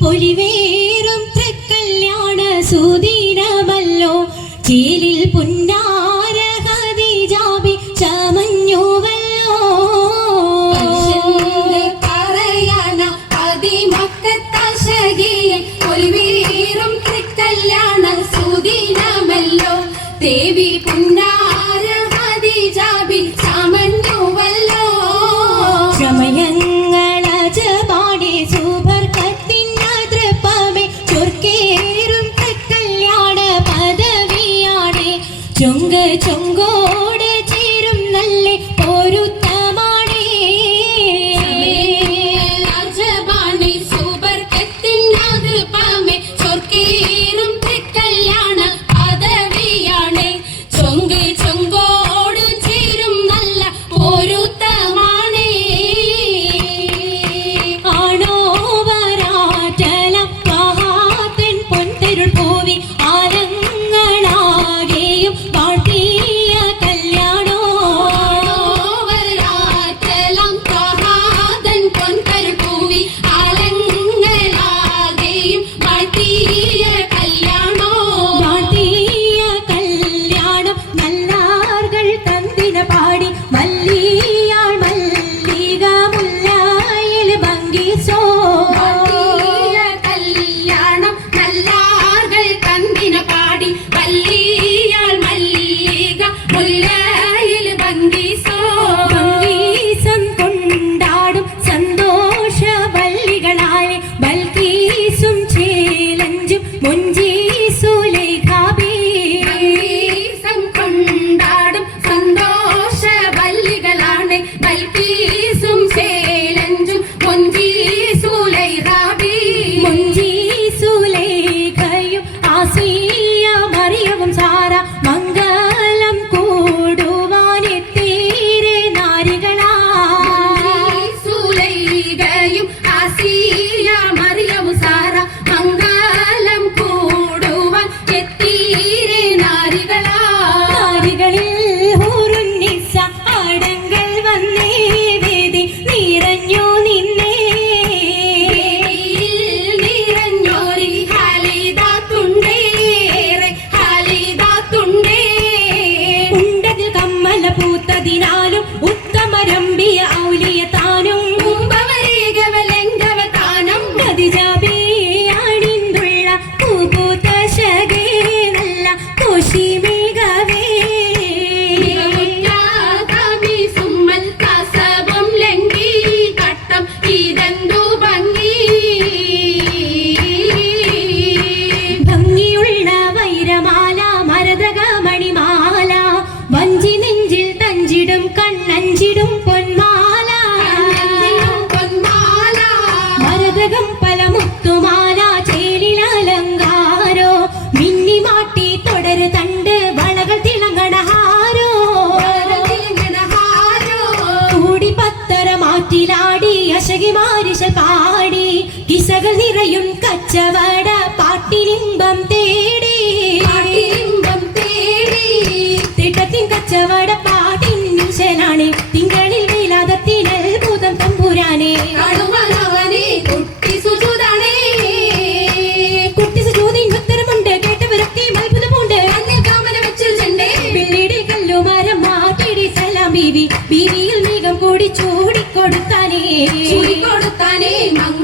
പൊലിവേറും തൃക്കല്യാണ സുദിനമല്ലോ ചേലിൽ പുന്നാര ഖദീജാബി ചമഞ്ഞുവല്ലോ പറയാന അതിമക്കത്തശകിയിൽ പൊലിവേറും തൃക്കല്യാണ സുദിനമല്ലോ ദേവി പുന്നാര ഖദീജാബി ചമഞ്ഞുവല്ലോ സമയങ്ങളജപാടി സുബർക്കത്തിനതൃപ്പമേ ചൊർക്കേറും തൃക്കല്യാണ പദവിയാണേ ചൊങ്ക് ചൊങ്കോട് ചേരും നല്ല പൊരുത്തമാണേ രാജപാണി സുബർക്കത്തിനതൃപ്പമേ ചൊർക്കേറും തൃക്കല്യാണ പദവിയാണേ ചൊങ്ക് ചൊങ്കോട് ചേരും നല്ല പൊരുത്തമാണേ ആണോ വരാറ്റലം മഹാത്തൻ പൊൻതെരുൾ പൂവി ആലങ്ങളാകെയും വാഴ്ത്തിയ കല്യാണോ വരാറ്റലം പ്രഹാദൻ പൊൻകരുൾ പൂവി ആലങ്ങളാകെയും വാഴ്ത്തിയ കല്യാണോ വാഴ്ത്തിയ കല്യാണം നല്ലാർകൾ തന്തിന പാടി മല്ലിയാൾ മല്ലിക മുല്ലായിൽ ഭംഗിച്ചോ വാഴ്ത്തിയ കല്യാണം നല്ലാർകൾ കന്തിന പാടി വല്ലിയാൾ മല്ലിക മുല്ലയിൽ ഭംഗിസോ ഭംഗീസം കൊണ്ടാടും സന്തോഷ വല്ലികളാലെ ബൽക്കീസും ചേലഞ്ചും മുഞ്ചീസുലൈഖാബി ഭംഗീസം കൊണ്ടാടും സന്തോഷ വല്ലികളാണ് ബൽക്കീസും ചേലഞ്ചും മുഞ്ചീസുലൈഖാബി മുഞ്ചീസുലൈഖയും ആസിയ മറിയവും സാര മംഗലം കൂടുവാനെത്തീരെ നാരികളാ സുലൈഖയും ആസിയ മറിയവും സാര മംഗലം കൂടുവാൻ എത്തീരെ നാരികളാ നാരികളിൽ ഹൂറുന്നിസ ആടങ്ങൾ വന്നേ വേദി നിറഞ്ഞു നിന്നേ നിറഞ്ഞോരി ഹാലിദാത്തുണ്ടേറെ ഹാലിദാത്തുണ്ടേ ഉണ്ടതിൽ കമ്മല പൂത്തതിനാലും ഉത്തമരമ്പിയ ഔലിയ താനും കുംഭവരേഖവലംഘവതാനം ഖദീജാബി അണിന്തുള്ള പൂപൂത്ത ശകേ നല്ല കോശി മികവേ മികവുറ്റാകാമി സുമ്മൽ കാസവം ലംഘി കട്ടം ഇതെന്തു ഭംഗി ഭംഗിയുള്ള വൈരമാല മരതക മണിമാല വഞ്ചി നെഞ്ചിൽ തഞ്ചിടും കണ്ണഞ്ചിടും പൊന്മാല പൊന്മാല മരതകം പല മുത്തുമാല ചേലിലലങ്കാരോ മിന്നിമാട്ടി തുടര് തണ്ട് വളകൾ തിളങ്ങണഹാരോ കൂടി പത്തര മാറ്റിലാടി അശകി മാരിശ പാടി കിസകൾ നിറയും കച്ചവട പാട്ടിനിമ്പം തേടി പാട്ടിനിമ്പം തേടി തിട്ടത്തിൻ കച്ചവട പാട്ടിൻ നിശനാണ് തിങ്കളിൽ വേലാതത്തിൻ അത്ഭുതം തമ്പുരാനെ കടുമനവനെ കുട്ടി സുജുതാണേ കുട്ടി സുജൂദിൻ ഉത്തരമുണ്ട് കേട്ടവരൊക്കെ അത്ഭുതമുണ്ട് കാമന വെച്ചിൽ ചെണ്ടേ പിന്നീട് കല്ലുമരം മാറ്റിടി സലാം ബീവി ബീവിയിൽ മേഘം കൂടി ചൂടിക്കൊടുത്താനേ ചുരിക്കൊടുത്താനേ മങ്ങ